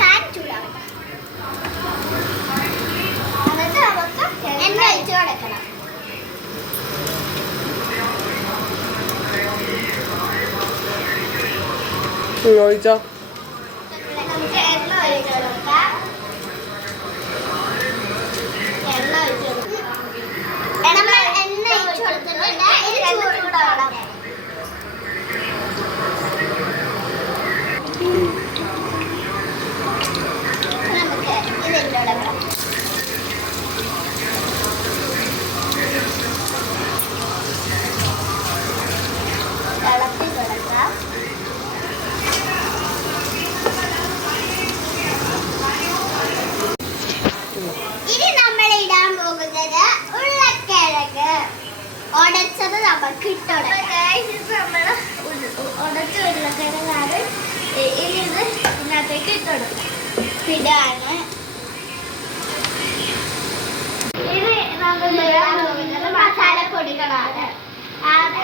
Pan ചൂടാവട്ടെ. എന്നിട്ട് നമുക്ക് എണ്ണ ഒഴിച്ച് കൊടുക്കണം. ഒഴിച്ചോ. നമുക്ക് എണ്ണ ഒഴിച്ച് കൊടുക്കാം. എണ്ണ ഒഴിച്ച് കൊടുക്കാം. നമ്മൾ എണ്ണ ഒഴിച്ച് കൊടുത്തിട്ടുണ്ട്. ഇത് ചൂടാവണം. നമുക്ക് ഇതിൻ്റെ ഇടണം. തിളപ്പി കൊടുക്കാം. ഇനി നമ്മൾ ഇടാൻ പോകുന്നത് ഉരുളക്കിഴങ്ങ് ഉടച്ചത് നമുക്ക് നമ്മൾ ഉടച്ച ഉരുളക്കിഴങ്ങാണ്. ഇനി ഇത് ഇതിനകത്തേക്ക് ഇട്ടുകൊടുക്കാം. ഇതാണ് ഇത് നമ്മൾ ഇടാൻ പോകുന്നത് മസാലപ്പൊടികളാണ്. അത്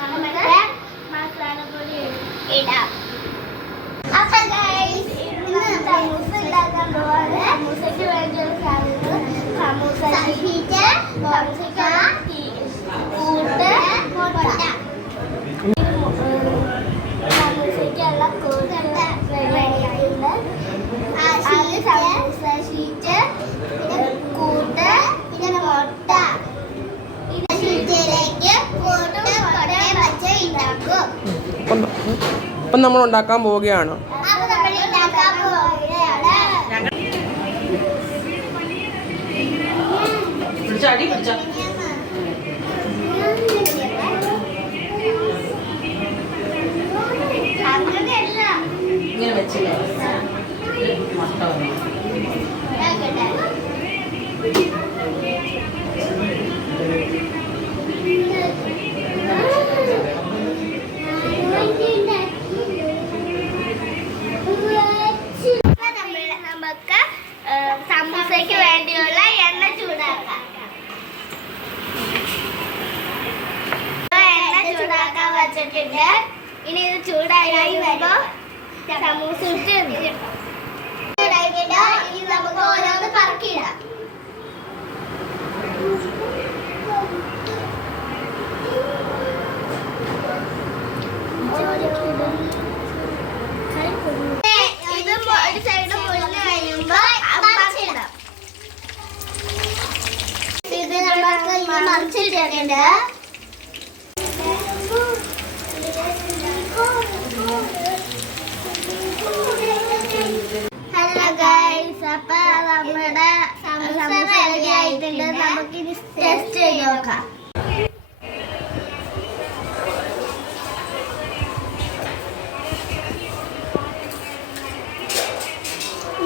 നമുക്ക് മസാലപ്പൊടി ഇടാം. അപ്പൊ ഗൈസ് ഇന്ന് സമൂസ ഉണ്ടാക്കാൻ പോവാണ്. സമൂസയ്ക്ക് വേണ്ടിയുള്ള സാധനങ്ങൾ സമൂസ ഷീറ്റ്, സമൂസ കൂട്ട്, മുട്ട. സമൂസയ്ക്കുള്ള കൂട്ട് റെഡിയായിട്ടുണ്ട്. അത് സമൂസ ഷീറ്റ്, പിന്നെ കൂട്ട്, പിന്നെ മുട്ട. ഇത് ഷീറ്റിലേക്ക് കൂട്ട് മുട്ടയും പച്ച ഉണ്ടാക്കും. അപ്പം നമ്മൾ ഉണ്ടാക്കാൻ പോവുകയാണ്. സമൂസയ്ക്ക് വേണ്ടിയുള്ള എണ്ണ ചൂടാക്കാം. എണ്ണ ചൂടാക്കാൻ വെച്ചിട്ടുണ്ട്. ഇനി ഇത് ചൂടായി വരുമ്പോ സമൂസ ഇട്ട് ചൂടാക്കിയിട്ട് ഇനി നമുക്ക് ഓരോന്ന് പറക്കിയിടാം. ഇത് ഒരു സൈഡ് പൊളിഞ്ഞ് കഴിയുമ്പോ മറിച്ചിടാം. ഇത് നമുക്ക് ഇനി മറിച്ചിട്ടുണ്ട്. ഹലോ ഗൈസ്, അപ്പൊ നമ്മുടെ സമൂസ റെഡി ആയിട്ടുണ്ട്. നമുക്കിനി ടെസ്റ്റ് ചെയ്ത് നോക്കാം.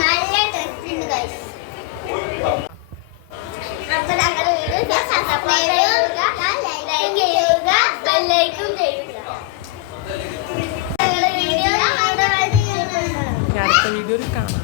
നല്ല ടേസ്റ്റ് ഉണ്ട് ഗൈസ്. അപ്പൊ ഞങ്ങളുടെ വീഡിയോ സബ്സ്ക്രൈബ് ചെയ്യുക, ലൈക്ക് ചെയ്യുക, ബെല്ലൈക്കൺ ചെയ്യുക. ഞങ്ങളുടെ വീഡിയോ അടുത്ത വീഡിയോയിൽ കാണാം.